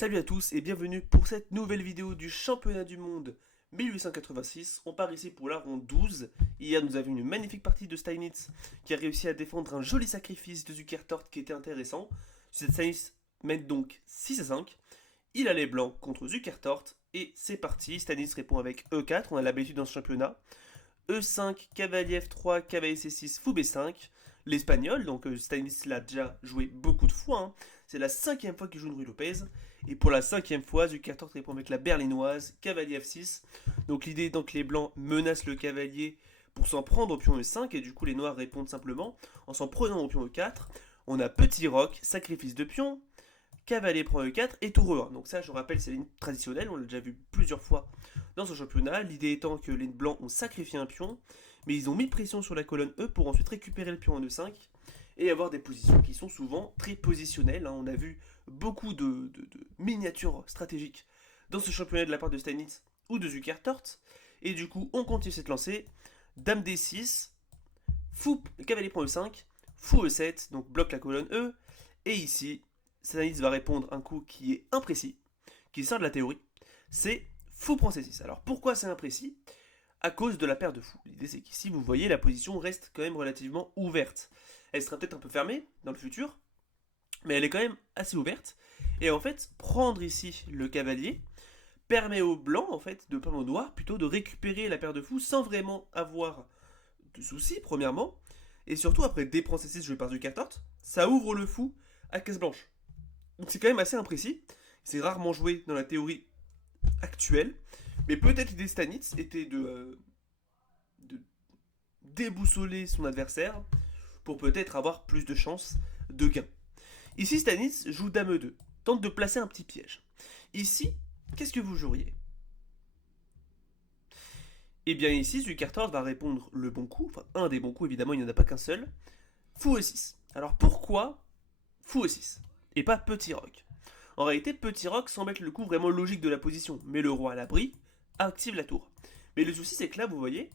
Salut à tous et bienvenue pour cette nouvelle vidéo du championnat du monde 1886. On part ici pour la ronde 12. Hier nous avions une magnifique partie de Steinitz qui a réussi à défendre un joli sacrifice de Zukertort qui était intéressant. Steinitz mène donc 6 à 5. Il a les blancs contre Zukertort et c'est parti. Steinitz répond avec E4, on a l'habitude dans ce championnat. E5, cavalier F3, cavalier C6, fou B5. L'espagnol, donc Stanis l'a déjà joué beaucoup de fois, hein. C'est la 5e fois qu'il joue une Ruy Lopez. Et pour la 5e fois, Zukertort répond avec la berlinoise, cavalier F6. Donc l'idée étant que les blancs menacent le cavalier pour s'en prendre au pion E5, et du coup les noirs répondent simplement en s'en prenant au pion E4. On a petit roc, sacrifice de pion, cavalier prend E4 et tour E1. Donc ça, je rappelle, c'est la ligne traditionnelle, on l'a déjà vu plusieurs fois dans ce championnat. L'idée étant que les blancs ont sacrifié un pion, mais ils ont mis pression sur la colonne E pour ensuite récupérer le pion en E5 et avoir des positions qui sont souvent très positionnelles. On a vu beaucoup de miniatures stratégiques dans ce championnat de la part de Steinitz ou de Zukertort. Et du coup, on continue cette lancée. Dame D6, fou, cavalier prend E5, fou E7, donc bloque la colonne E. Et ici, Steinitz va répondre un coup qui est imprécis, qui sort de la théorie. C'est fou prend C6. Alors pourquoi c'est imprécis? À cause de la paire de fous. L'idée c'est qu'ici, vous voyez, la position reste quand même relativement ouverte. Elle sera peut-être un peu fermée dans le futur, mais elle est quand même assez ouverte. Et en fait, prendre ici le cavalier permet aux blancs, en fait, de permet aux noirs plutôt de récupérer la paire de fous sans vraiment avoir de soucis, premièrement. Et surtout, après D prend C6 joué par Zukertort, ça ouvre le fou à case blanche. Donc c'est quand même assez imprécis. C'est rarement joué dans la théorie actuelle. Mais peut-être l'idée de Stanitz était de déboussoler son adversaire pour peut-être avoir plus de chances de gain. Ici, Stanitz joue Dame E2, tente de placer un petit piège. Ici, qu'est-ce que vous joueriez? Eh bien ici, Zukertort va répondre le bon coup, enfin un des bons coups, évidemment il n'y en a pas qu'un seul, fou E6. Alors pourquoi fou E6 et pas petit roc? En réalité, petit roc semble être le coup vraiment logique de la position, mais le roi à l'abri active la tour. Mais le souci c'est que là, vous voyez,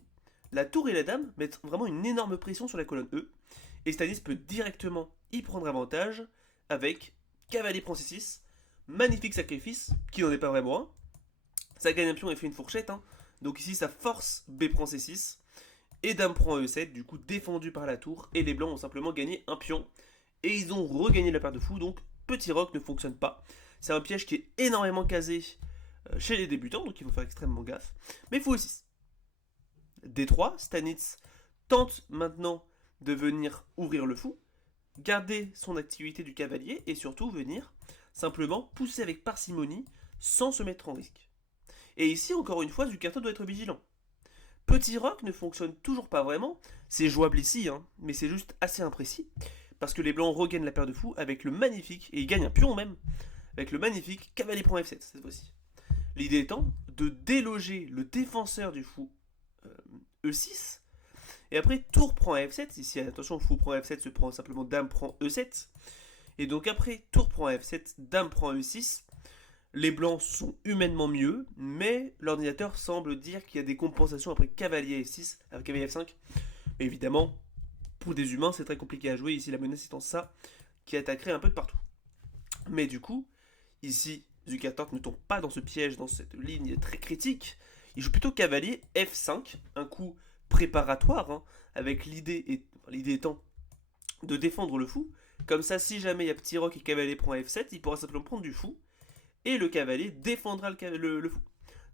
la tour et la dame mettent vraiment une énorme pression sur la colonne E, et Stanis peut directement y prendre avantage avec cavalier prend C6, magnifique sacrifice, qui n'en est pas vraiment un. Ça gagne un pion et fait une fourchette, hein. Donc ici ça force B prend C6, et dame prend E7, du coup défendu par la tour, et les blancs ont simplement gagné un pion, et ils ont regagné la paire de fous, donc petit roc ne fonctionne pas. C'est un piège qui est énormément casé chez les débutants, donc il faut faire extrêmement gaffe. Mais fou E6. D3, Stanitz tente maintenant de venir ouvrir le fou, garder son activité du cavalier et surtout venir simplement pousser avec parcimonie sans se mettre en risque. Et ici, encore une fois, Zukertort doit être vigilant. Petit roc ne fonctionne toujours pas vraiment, c'est jouable ici, hein, mais c'est juste assez imprécis, parce que les blancs regagnent la paire de fous avec le magnifique, et ils gagnent un pion même, avec le magnifique cavalier prend F7 cette fois-ci. L'idée étant de déloger le défenseur du fou E6, et après tour prend F7, ici attention, fou prend F7 se prend simplement dame prend E7, et donc après tour prend F7, dame prend E6, les blancs sont humainement mieux, mais l'ordinateur semble dire qu'il y a des compensations après cavalier F6, avec cavalier F5. Mais évidemment, pour des humains, c'est très compliqué à jouer. Ici, la menace étant ça, qui attaquerait un peu de partout. Mais du coup, ici, Zukertort ne tombe pas dans ce piège, dans cette ligne très critique. Il joue plutôt cavalier F5, un coup préparatoire, hein, avec l'idée étant de défendre le fou. Comme ça, si jamais il y a petit roc et cavalier prend F7, il pourra simplement prendre du fou et le cavalier défendra le fou.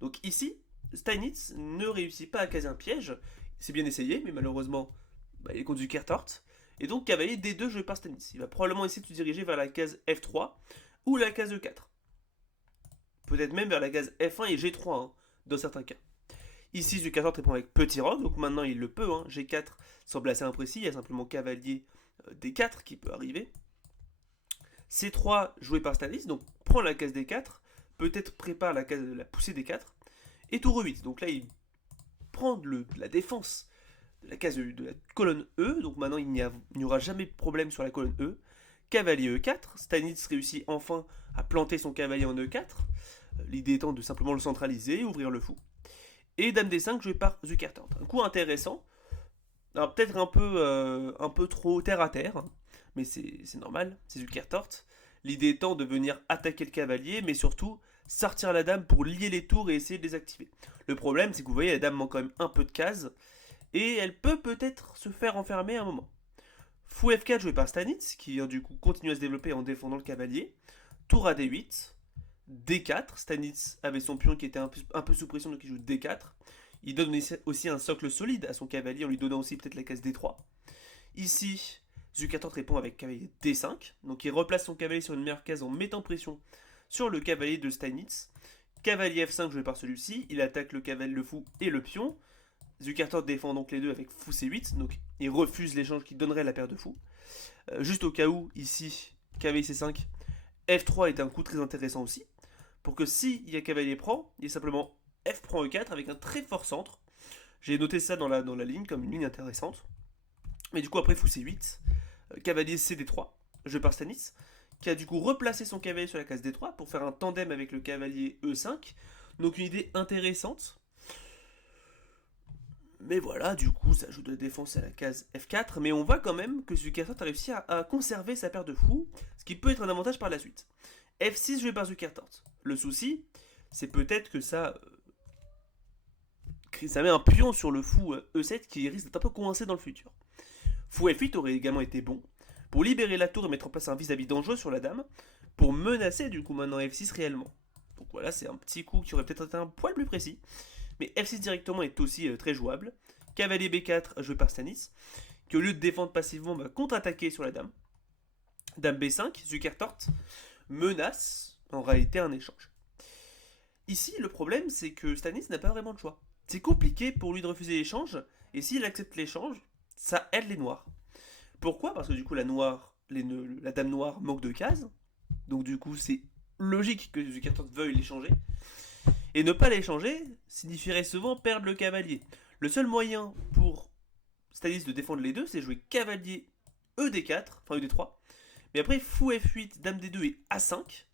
Donc ici, Steinitz ne réussit pas à caser un piège. C'est bien essayé, mais malheureusement, il est contre Zukertort. Et donc cavalier D2 joué par Steinitz. Il va probablement essayer de se diriger vers la case F3 ou la case E4. Peut-être même vers la case F1 et G3, hein, dans certains cas. Ici, Zukertort répond avec petit roc, donc maintenant il le peut. Hein. G4 semble assez imprécis, il y a simplement cavalier D4 qui peut arriver. C3 joué par Stanis, donc prend la case D4, peut-être prépare la poussée D4, et tour E8. Donc là, il prend la défense de la colonne E, donc maintenant il n'y aura jamais de problème sur la colonne E. Cavalier E4, Stanitz réussit enfin à planter son cavalier en E4, l'idée étant de simplement le centraliser, ouvrir le fou. Et Dame D5 joué par Zukertort. Un coup intéressant, alors peut-être un peu trop terre à terre, mais c'est normal, c'est Zukertort. L'idée étant de venir attaquer le cavalier, mais surtout sortir la dame pour lier les tours et essayer de les activer. Le problème, c'est que vous voyez, la dame manque quand même un peu de cases, et elle peut peut-être se faire enfermer à un moment. Fou F4 joué par Stanitz, qui vient du coup continuer à se développer en défendant le cavalier. Tour à D8, D4. Stanitz avait son pion qui était un peu sous pression, donc il joue D4. Il donne aussi un socle solide à son cavalier en lui donnant aussi peut-être la case D3. Ici, Zucator répond avec cavalier D5. Donc il replace son cavalier sur une meilleure case en mettant pression sur le cavalier de Stanitz. Cavalier F5 joué par celui-ci. Il attaque le cavalier, le fou et le pion. Zucator défend donc les deux avec fou C8. Donc il refuse l'échange qui donnerait la paire de fous. Juste au cas où, ici, cavalier C5, F3 est un coup très intéressant aussi. Pour que si il y a cavalier prend, il y a simplement F prend E4 avec un très fort centre. J'ai noté ça dans la ligne comme une ligne intéressante. Mais du coup, après fou C8, cavalier CD3, joué par Stanis, qui a du coup replacé son cavalier sur la case D3 pour faire un tandem avec le cavalier E5. Donc une idée intéressante. Mais voilà, du coup, ça joue de la défense à la case F4. Mais on voit quand même que Zucator a réussi à conserver sa paire de fous, ce qui peut être un avantage par la suite. F6 joué par Zucator. Le souci, c'est peut-être que ça met un pion sur le fou E7 qui risque d'être un peu coincé dans le futur. Fou F8 aurait également été bon pour libérer la tour et mettre en place un vis-à-vis dangereux sur la dame, pour menacer du coup maintenant F6 réellement. Donc voilà, c'est un petit coup qui aurait peut-être été un poil plus précis. Mais F6 directement est aussi très jouable. Cavalier B4 joué par Stanis, qui au lieu de défendre passivement va contre-attaquer sur la dame. Dame B5, Zukertort menace en réalité un échange. Ici, le problème, c'est que Stanis n'a pas vraiment de choix. C'est compliqué pour lui de refuser l'échange, et s'il accepte l'échange, ça aide les noirs. Pourquoi? Parce que du coup, la dame noire manque de cases, donc du coup, c'est logique que Zukertort veuille l'échanger. Et ne pas l'échanger signifierait souvent perdre le cavalier. Le seul moyen pour Stanis de défendre les deux, c'est jouer cavalier ED4, enfin ED3. Mais après, fou F8, dame D2 et A5.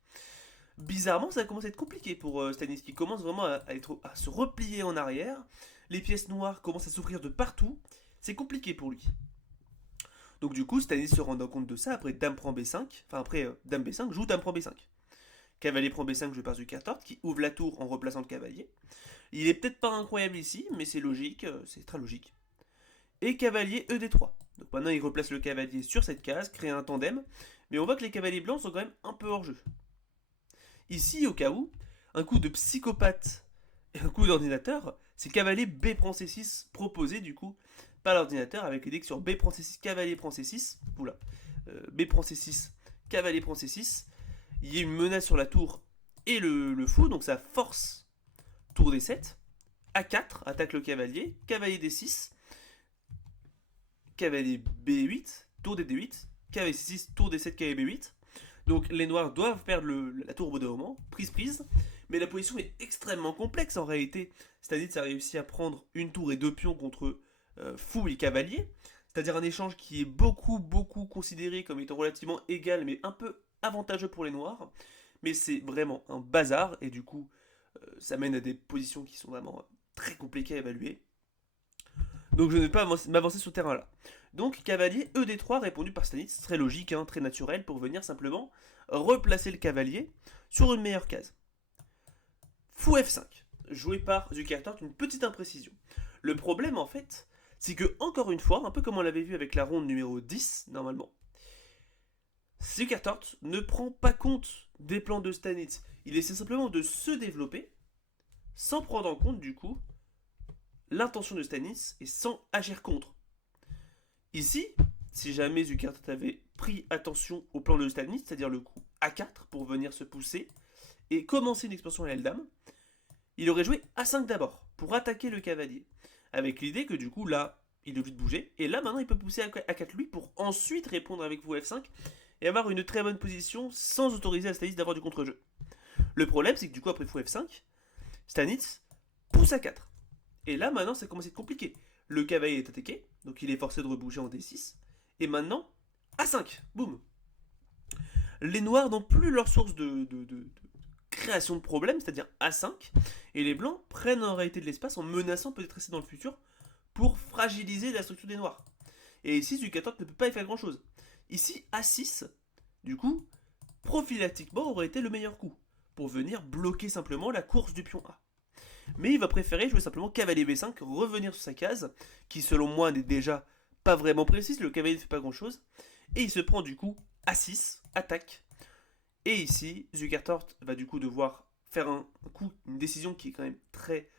Bizarrement, ça commence à être compliqué pour Stanis, qui commence vraiment à se replier en arrière. Les pièces noires commencent à s'ouvrir de partout. C'est compliqué pour lui. Donc du coup, Stanis se rend compte de ça. Après, dame prend B5. Enfin, après, dame B5, joue dame prend B5. Cavalier prend B5 joué par Zukertort, qui ouvre la tour en replaçant le cavalier. Il est peut-être pas incroyable ici, mais c'est logique, c'est très logique. Et cavalier ED3. Donc maintenant il replace le cavalier sur cette case, crée un tandem, mais on voit que les cavaliers blancs sont quand même un peu hors jeu. Ici, au cas où, un coup de psychopathe et un coup d'ordinateur, c'est cavalier B prend C6 proposé du coup par l'ordinateur avec l'idée que sur B prend C6, cavalier prend C6, oula, B prend C6, cavalier prend C6, il y a une menace sur la tour et le fou, donc ça force tour D7, A4, attaque le cavalier, cavalier D6, cavalier B8, tour D8, cavalier C6, tour D7, cavalier B8. Donc les noirs doivent perdre la tour au bout d'un moment, prise, mais la position est extrêmement complexe en réalité. C'est-à-dire que ça a réussi à prendre une tour et deux pions contre fou et cavalier, c'est-à-dire un échange qui est beaucoup considéré comme étant relativement égal, mais un peu avantageux pour les noirs. Mais c'est vraiment un bazar, et du coup, ça mène à des positions qui sont vraiment très compliquées à évaluer. Donc je ne vais pas m'avancer sur ce terrain-là. Donc cavalier ED3 répondu par Stanitz, très logique, hein, très naturel, pour venir simplement replacer le cavalier sur une meilleure case. Fou F5, joué par Zukertort, une petite imprécision. Le problème en fait, c'est que encore une fois, un peu comme on l'avait vu avec la ronde numéro 10, normalement, Zukertort ne prend pas compte des plans de Stanitz. Il essaie simplement de se développer, sans prendre en compte du coup l'intention de Stanitz et sans agir contre. Ici, si jamais Zukertort avait pris attention au plan de Stanitz, c'est-à-dire le coup A4 pour venir se pousser et commencer une expansion à l'aile-dame, il aurait joué A5 d'abord pour attaquer le cavalier. Avec l'idée que du coup là, il est obligé de bouger. Et là maintenant il peut pousser A4 lui pour ensuite répondre avec vous F5 et avoir une très bonne position sans autoriser à Stanitz d'avoir du contre-jeu. Le problème c'est que du coup après fou F5, Stanitz pousse A4. Et là, maintenant, ça commence à être compliqué. Le cavalier est attaqué, donc il est forcé de rebouger en D6. Et maintenant, A5, boum. Les noirs n'ont plus leur source de création de problèmes, c'est-à-dire A5. Et les blancs prennent en réalité de l'espace en menaçant peut-être rester dans le futur pour fragiliser la structure des noirs. Et ici, Zukertort ne peut pas y faire grand-chose. Ici, A6, du coup, prophylactiquement aurait été le meilleur coup, pour venir bloquer simplement la course du pion A. Mais il va préférer jouer simplement cavalier B5, revenir sur sa case, qui selon moi n'est déjà pas vraiment précise, le cavalier ne fait pas grand chose, et il se prend du coup A6, attaque, et ici, Zukertort va du coup devoir faire un coup, une décision qui est quand même très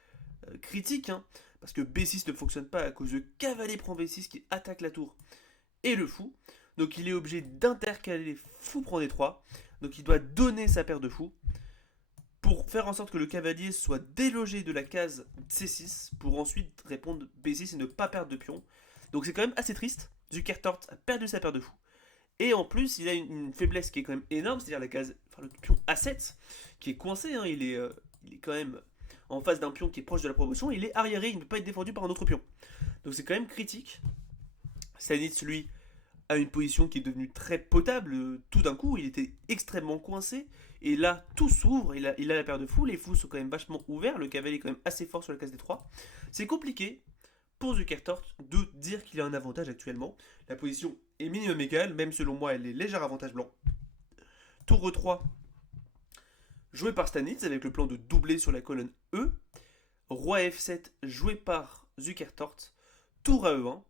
critique, hein, parce que B6 ne fonctionne pas à cause de cavalier prend B6 qui attaque la tour et le fou. Donc il est obligé d'intercaler fou prend D3, donc il doit donner sa paire de fous pour faire en sorte que le cavalier soit délogé de la case C6 pour ensuite répondre B6 et ne pas perdre de pion. Donc c'est quand même assez triste. Zukertort a perdu sa paire de fous. Et en plus, il a une faiblesse qui est quand même énorme, c'est-à-dire la case, enfin, le pion A7, qui est coincé, hein, il est quand même en face d'un pion qui est proche de la promotion, il est arriéré, il ne peut pas être défendu par un autre pion. Donc c'est quand même critique. Stanitz, lui, a une position qui est devenue très potable, tout d'un coup, il était extrêmement coincé, et là, tout s'ouvre, il a la paire de fous, les fous sont quand même vachement ouverts, le cavalier est quand même assez fort sur la case des 3. C'est compliqué pour Zukertort de dire qu'il a un avantage actuellement. La position est minimum égale, même selon moi, elle est léger avantage blanc. Tour E3, joué par Stanitz avec le plan de doubler sur la colonne E. Roi F7, joué par Zukertort. Tour à E1.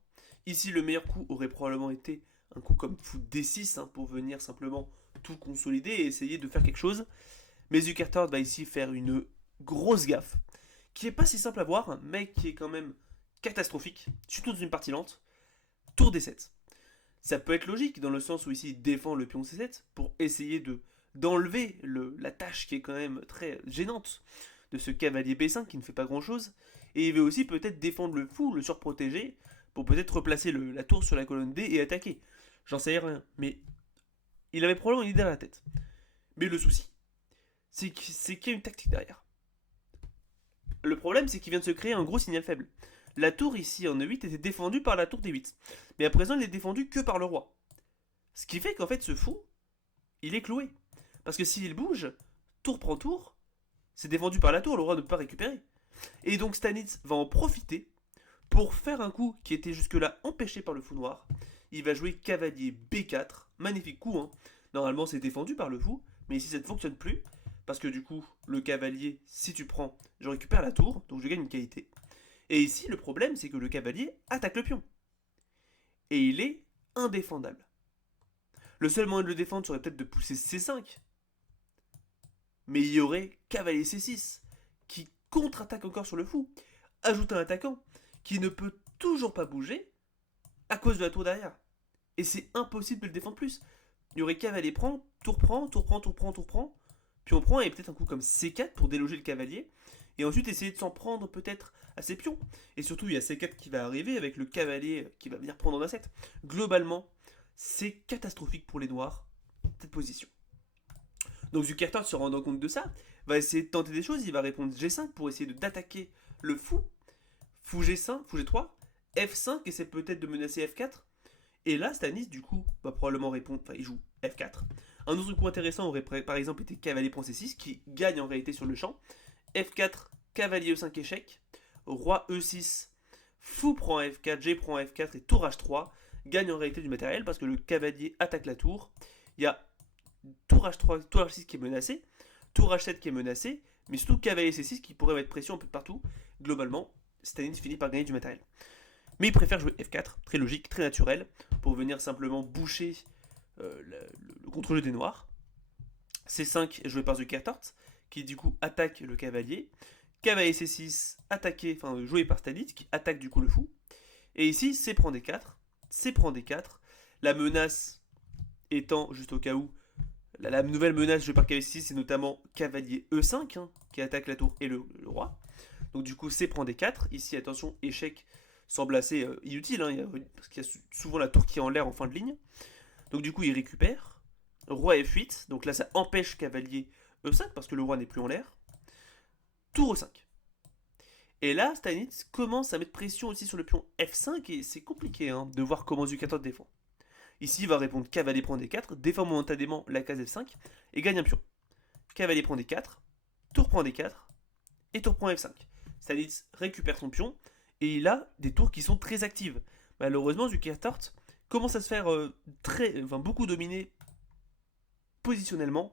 Ici, le meilleur coup aurait probablement été un coup comme fou D6 hein, pour venir simplement tout consolider et essayer de faire quelque chose. Mais Zukertort va ici faire une grosse gaffe qui est pas si simple à voir, mais qui est quand même catastrophique, surtout dans une partie lente. Tour D7. Ça peut être logique dans le sens où ici il défend le pion C7 pour essayer d'enlever la tâche qui est quand même très gênante de ce cavalier B5 qui ne fait pas grand chose. Et il veut aussi peut-être défendre le fou, le surprotéger, pour peut-être replacer la tour sur la colonne D et attaquer. J'en sais rien, mais il avait probablement une idée dans la tête. Mais le souci, c'est qu'il y a une tactique derrière. Le problème, c'est qu'il vient de se créer un gros signal faible. La tour ici en E8 était défendue par la tour D8. Mais à présent, elle est défendue que par le roi. Ce qui fait qu'en fait, ce fou, il est cloué. Parce que s'il bouge, tour prend tour, c'est défendu par la tour, le roi ne peut pas récupérer. Et donc Stanitz va en profiter pour faire un coup qui était jusque-là empêché par le fou noir. Il va jouer cavalier B4, magnifique coup, hein. Normalement c'est défendu par le fou, mais ici ça ne fonctionne plus, parce que du coup, le cavalier, si tu prends, je récupère la tour, donc je gagne une qualité. Et ici, le problème, c'est que le cavalier attaque le pion. Et il est indéfendable. Le seul moyen de le défendre serait peut-être de pousser C5. Mais il y aurait cavalier C6, qui contre-attaque encore sur le fou. Ajoute un attaquant qui ne peut toujours pas bouger à cause de la tour derrière. Et c'est impossible de le défendre plus. Il y aurait cavalier prend, tour prend, tour prend, tour prend, tour prend. Puis on prend et peut-être un coup comme C4 pour déloger le cavalier. Et ensuite essayer de s'en prendre peut-être à ses pions. Et surtout il y a C4 qui va arriver avec le cavalier qui va venir prendre en A7. Globalement, c'est catastrophique pour les noirs, cette position. Donc Zukertort, se rendant compte de ça, va essayer de tenter des choses. Il va répondre G5 pour essayer d'attaquer le fou. Fou G5, fou G3, F5, et c'est peut-être de menacer F4. Et là, Stanis, du coup, va probablement répondre, enfin, il joue F4. Un autre coup intéressant aurait par exemple été cavalier prend C6, qui gagne en réalité sur le champ. F4, cavalier E5 échec. Roi E6, fou prend F4, G prend F4 et tour H3. Gagne en réalité du matériel parce que le cavalier attaque la tour. Il y a tour H3, tour H6 qui est menacé, tour H7 qui est menacé, mais surtout cavalier C6 qui pourrait mettre pression un peu de partout. Globalement, Stanis finit par gagner du matériel. Mais il préfère jouer F4, très logique, très naturel, pour venir simplement boucher le contre-jeu des noirs. C5 est joué par Zukertort, qui du coup attaque le cavalier. Cavalier C6, attaqué, enfin joué par Stanitz, qui attaque du coup le fou. Et ici, C prend D4, C prend D4. La menace étant, juste au cas où, la nouvelle menace jouée par cavalier C6, c'est notamment cavalier E5, hein, qui attaque la tour et le roi. Donc du coup, C prend D4. Ici, attention, échec semble assez inutile, hein, parce qu'il y a souvent la tour qui est en l'air en fin de ligne. Donc du coup, il récupère. Roi F8, donc là, ça empêche cavalier E5, parce que le roi n'est plus en l'air. Tour E5. Et là, Stanitz commence à mettre pression aussi sur le pion F5, et c'est compliqué hein, de voir comment Zukertort défend. Ici, il va répondre cavalier prend D4, défend momentanément la case F5, et gagne un pion. Cavalier prend D4, tour prend D4, et tour prend F5. Stanitz récupère son pion, et il a des tours qui sont très actives. Malheureusement, Zukertort commence à se faire beaucoup dominer positionnellement,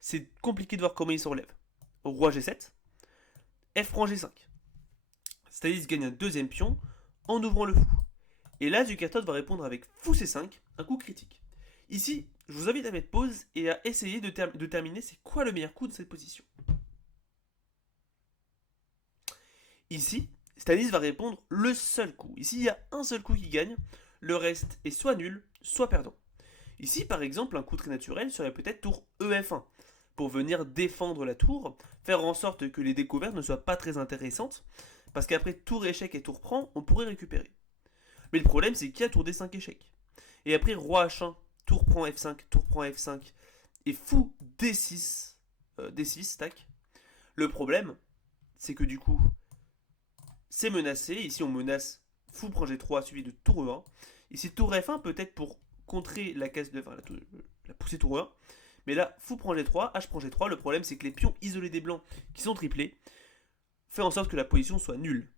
c'est compliqué de voir comment il se relève. Roi G7, F prend G5. Stanis gagne un deuxième pion en ouvrant le fou. Et là, Zukertort va répondre avec fou C5, un coup critique. Ici, je vous invite à mettre pause et à essayer de terminer c'est quoi le meilleur coup de cette position. Ici, Stanis va répondre le seul coup. Ici, il y a un seul coup qui gagne, le reste est soit nul, soit perdant. Ici, par exemple, un coup très naturel serait peut-être tour EF1, pour venir défendre la tour, faire en sorte que les découvertes ne soient pas très intéressantes, parce qu'après tour échec et tour prend, on pourrait récupérer. Mais le problème, c'est qu'il y a tour D5 échec. Et après, roi H1, tour prend F5, tour prend F5, et fou D6, D6, tac. Le problème, c'est que du coup, c'est menacé. Ici, on menace fou prend G3 suivi de tour E1. Ici, tour F1 peut-être pour contrer la case de, enfin, la poussée tour E1. Mais là, fou prend G3, H prend G3. Le problème, c'est que les pions isolés des blancs qui sont triplés fait en sorte que la position soit nulle.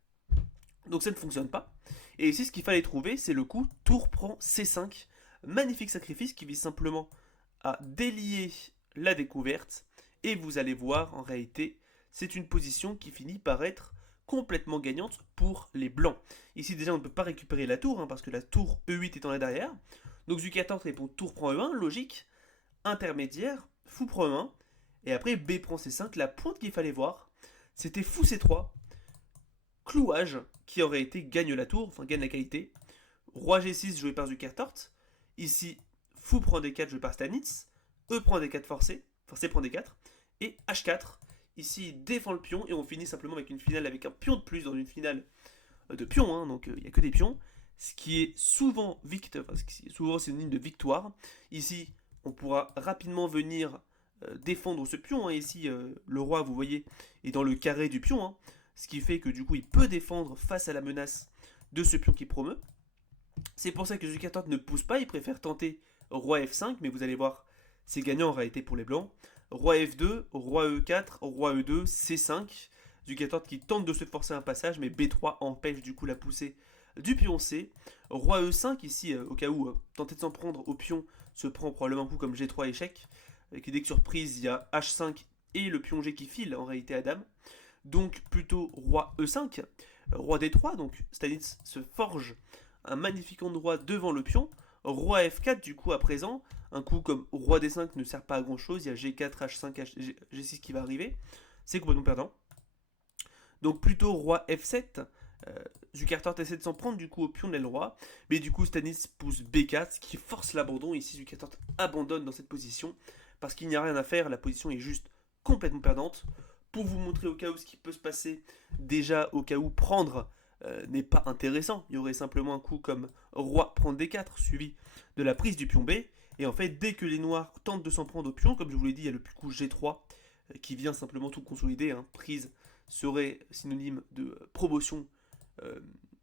Donc ça ne fonctionne pas. Et ici, ce qu'il fallait trouver, c'est le coup tour prend C5. Magnifique sacrifice qui vise simplement à délier la découverte. Et vous allez voir, en réalité, c'est une position qui finit par être complètement gagnante pour les blancs. Ici, déjà, on ne peut pas récupérer la tour, parce que la tour E8 est en là derrière. Donc Zukertort répond tour prend E1, logique. Intermédiaire, fou prend E1. Et après, B prend C5. La pointe qu'il fallait voir, c'était fou C3. Clouage, qui aurait été gagne la tour, enfin gagne la qualité. Roi G6 joué par Zukertort. Ici, fou prend D4 joué par Stanitz. E prend D4 forcé, forcé prend D4. Et H4, ici il défend le pion et on finit simplement avec une finale avec un pion de plus dans une finale de pions, donc il n'y a que des pions. Ce qui est souvent, souvent synonyme de victoire. Ici, on pourra rapidement venir défendre ce pion. Ici, le roi, vous voyez, est dans le carré du pion. Ce qui fait que du coup il peut défendre face à la menace de ce pion qui promeut. C'est pour ça que Zukertort ne pousse pas, il préfère tenter roi F5, mais vous allez voir, c'est gagnant en réalité pour les blancs. Roi F2, roi E4, roi E2, C5. Zukertort qui tente de se forcer un passage, mais B3 empêche du coup la poussée du pion C. Roi E5 ici, au cas où tenter de s'en prendre au pion se prend probablement un coup comme G3 échec. Avec dès que surprise, il y a H5 et le pion G qui file en réalité à dame. Donc plutôt roi E5, roi D3, donc Stanitz se forge un magnifique endroit devant le pion. Roi F4 du coup à présent, un coup comme roi D5 ne sert pas à grand chose, il y a G4, H5, G6 qui va arriver, c'est complètement perdant. Donc plutôt roi F7, Zukertort essaie de s'en prendre du coup au pion de l'aile roi, mais du coup Stanitz pousse B4, ce qui force l'abandon, ici Zukertort abandonne dans cette position, parce qu'il n'y a rien à faire, la position est juste complètement perdante. Pour vous montrer au cas où ce qui peut se passer, déjà au cas où prendre n'est pas intéressant, il y aurait simplement un coup comme roi prend D4 suivi de la prise du pion B, et en fait dès que les noirs tentent de s'en prendre au pion, comme je vous l'ai dit, il y a le coup G3 qui vient simplement tout consolider, prise serait synonyme de promotion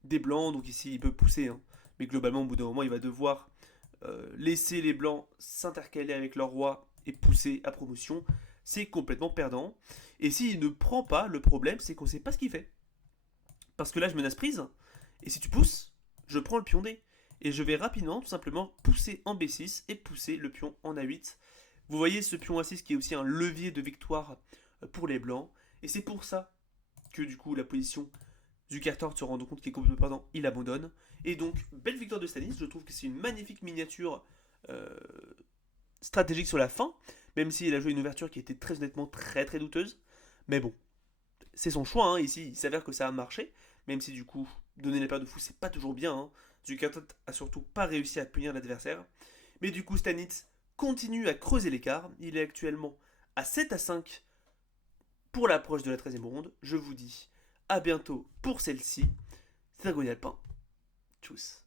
des blancs, donc ici il peut pousser, mais globalement au bout d'un moment il va devoir laisser les blancs s'intercaler avec leur roi et pousser à promotion. C'est complètement perdant. Et s'il ne prend pas, le problème c'est qu'on ne sait pas ce qu'il fait. Parce que là je menace prise, et si tu pousses, je prends le pion D. Et je vais rapidement tout simplement pousser en B6 et pousser le pion en A8. Vous voyez ce pion A6 qui est aussi un levier de victoire pour les blancs. Et c'est pour ça que du coup la position Zukertort se rend compte qu'il est complètement perdant, il abandonne. Et donc, belle victoire de Stanis, je trouve que c'est une magnifique miniature stratégique sur la fin, même s'il a joué une ouverture qui était très honnêtement très très douteuse. Mais bon, c'est son choix, ici il s'avère que ça a marché, même si du coup, donner la paire de fou c'est pas toujours bien. Zukertort a surtout pas réussi à punir l'adversaire. Mais du coup, Stanitz continue à creuser l'écart, il est actuellement à 7-5 pour l'approche de la 13e ronde. Je vous dis à bientôt pour celle-ci. C'était Dragon Alpin. Tchuss.